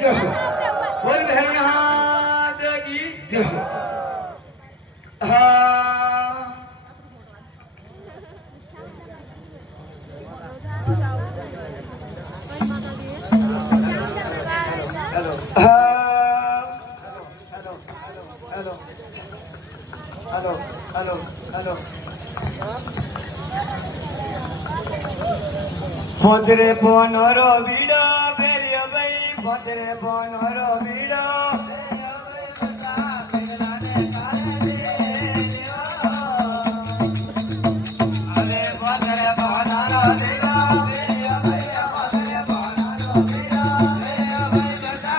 बोल भैरवनाथ की हाँ hello hello hello hello hello પોતરે પોનરો બીડો ભેર્યો ભાઈ પોતરે પોનરો બીડો અરે પોતરે પોનરો બીડો ભેર્યો ભાઈ પોતરે પોનરો બીડો ભેર્યો ભાઈ જતા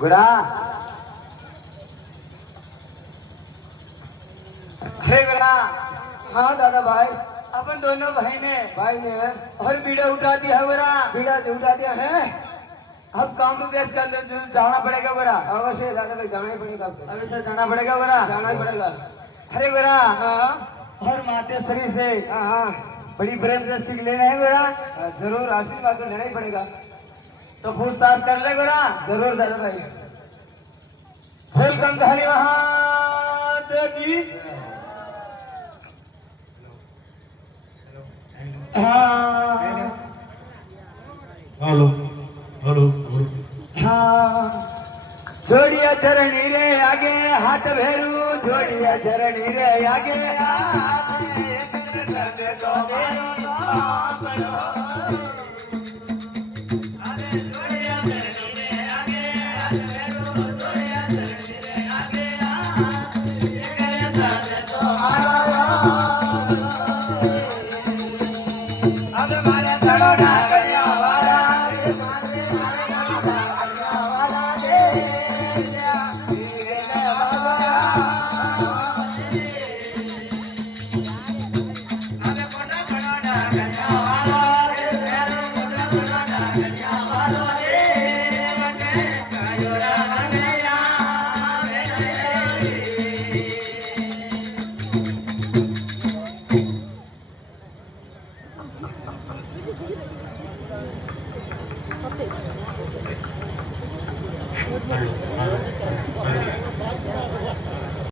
गुरा हे गुरा हाँ दादा भाई अपन दोनों भाई ने और बीड़ा उठा दिया है गुरा बीड़ा उठा दिया है अब काम देश के अंदर जाना पड़ेगा गुरा अवश्य दादा भाई जाना ही पड़ेगा अवश्य जाना पड़ेगा गुरा जाना ही पड़ेगा अरे गुरा और मातेश्वरी से बड़ी प्रेम से सीख लेना है गुरा जरूर आशीर्वाद तो लेना ही पड़ेगा तो पूछताछ कर ले गोरा जरूर दादा भाई वेलकम धारी महादेवी हेलो हेलो हाँ जोड़िया चरणी रे आगे हाथ भेरू जोड़िया चरणी रे आगे हाथ कर दे तो Thank you.